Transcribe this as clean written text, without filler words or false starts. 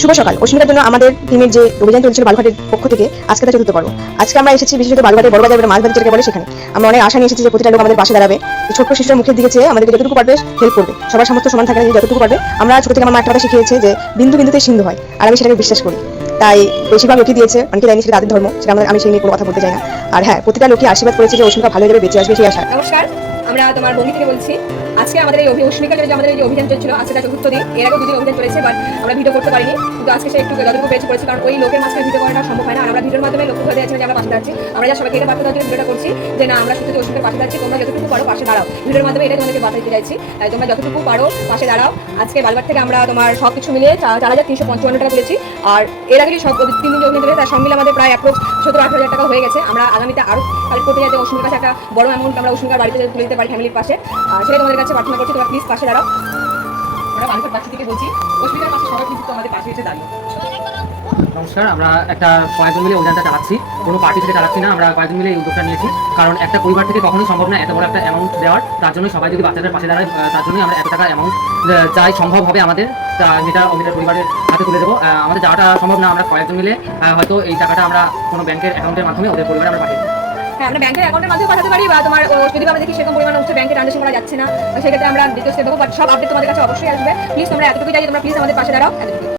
শুভ সকাল। অস্মিতার জন্য আমাদের টিমের যে অভিযান চলছিল বালুঘাটের পক্ষ থেকে আজকে তার চতুর্থ পর্ব। আজকে আমরা এসেছি বিশেষত বালুঘাটের বড় বাজার মাছ বাজার যেটাকে বলে সেখানে। আমরা অনেক আশা নিয়ে এসেছি যে প্রতিটা লোক আমাদের পাশে দাঁড়াবে, ছোট্ট শিশুর মুখের দিকে চেয়ে আমাদেরকে যতটুকু পারবে হেল্প করবে। সবার সামর্থ্য সমান থাকে না, যে যতটুকু পারবে। আমরা ছোট থেকে আমার মা একটা কথা শিখিয়েছে যে বিন্দু বিন্দুতে সিন্ধু হয়, আর আমি সেটাকে বিশ্বাস করি। তাই বেশিরভাগ লোকই দিয়েছে, অনেকে দেয়নি, সেটা তাদের ধর্ম, সেটা আমি সেই নিয়ে কোনো কথা বলতে চাই না। আর হ্যাঁ, প্রতিটা লোকই আশীর্বাদ করেছে যে অস্মিতা ভালো হয়ে যাবে, বেঁচে আসবে সেই আশা। নমস্কার, আমরা তোমার বঙ্গি থেকে বলছি। আজকে আমাদের এই অস্মিকার যে আমাদের এই যে অভিযান চলছিল, আজকে তার চতুর্থ দিন। এর আগেও দুদিন অভিযান চলেছে, বাট আমরা ভিডিও করতে পারিনি। কিন্তু আজকে সে একটু যতটুকু পেরেছে করেছি, কারণ ওই লোকের মাঝখানে ভিডিও করাটা সম্ভব হয় না। আর আমরা ভিডিওর মাধ্যমে লক্ষ্য করে দিয়েছি যে আমরা পাশে দাঁড়াচ্ছি। আমরা যা সবাইকে এটা বার্তা দেওয়ার জন্য ভিডিওটা করছি যে না, আমরা সত্যি অস্মিকার পাশে দাঁড়াচ্ছি, তোমরা যতটুকু পারো পাশে দাঁড়াও। ভিডিওর মাধ্যমে এটাই তোমাদেরকে বার্তা দিতে চাইছি, তোমরা যতটুকু পারো পাশে দাঁড়াও। আজকে বালুঘাট থেকে আমরা তোমার সব কিছু মিলিয়ে 4,355 টাকা তুলেছি। আর এর আগে সব 3 দিন অভিযান চলে, তার সব মিলে আমাদের প্রায় অ্যাপ্রক্স 17-18 হাজার টাকা হয়ে গেছে। আমরা আগামীতে আরও কালেক্ট করতে যাতে অস্মিকার কাছে একটা বড় অ্যামাউন্ট আমরা অস্মিকার বাড়িতে তুলে দিতে পারি ফ্যামিলির পাশে। সেটাই তোমাদের কাছে প্রার্থনা করছি, তোমরা প্লিজ পাশে দাঁড়াও। আমরা বালুঘাট বাসী থেকে বলছি, অস্মিকার পাশে সবাই কিন্তু আমাদের পাশে এসে দাঁড়িয়ে। নমস্কার, আমরা একটা কয়েকজন মিলে অভিযানটা চালাচ্ছি। কোনো পার্টি থেকে চালাচ্ছি না, আমরা কয়েকজন মিলে এই উদ্যোগটা নিয়েছি। কারণ একটা পরিবার থেকে কখনোই সম্ভব না এত বড় একটা অ্যামাউন্ট দেওয়ার। তার জন্য সবাই যদি বাচ্চাদের পাশে দাঁড়ায়, তার জন্যই আমরা এত টাকা অ্যামাউন্ট যাই সম্ভব হবে আমাদের যেটা অমিতার পরিবারের হাতে তুলে দেবো। আমাদের যাওয়াটা সম্ভব না, আমরা কয়েকজন মিলে হয়তো এই টাকাটা আমরা কোনো ব্যাংকের অ্যাকাউন্টের মাধ্যমে ওদের পরিবারে আমরা পাঠিয়ে দেবো। হ্যাঁ, আমরা ব্যাংকের অ্যাকাউন্টের মাধ্যমে পাঠাতে পারি, বা তোমার যদি আমরা দেখি সেরকম পরিমাণ হচ্ছে ব্যাংকে ট্রানজাকশন করা যাচ্ছে না, সেক্ষেত্রে আমরা ডিটেলস দেবো। বাট সব আপডেট তোমাদের কাছে অবশ্যই আসবে। প্লিজ তোমরা এতটুকু চাই, তোমরা প্লিজ আমাদের পাশে দাঁড়াও।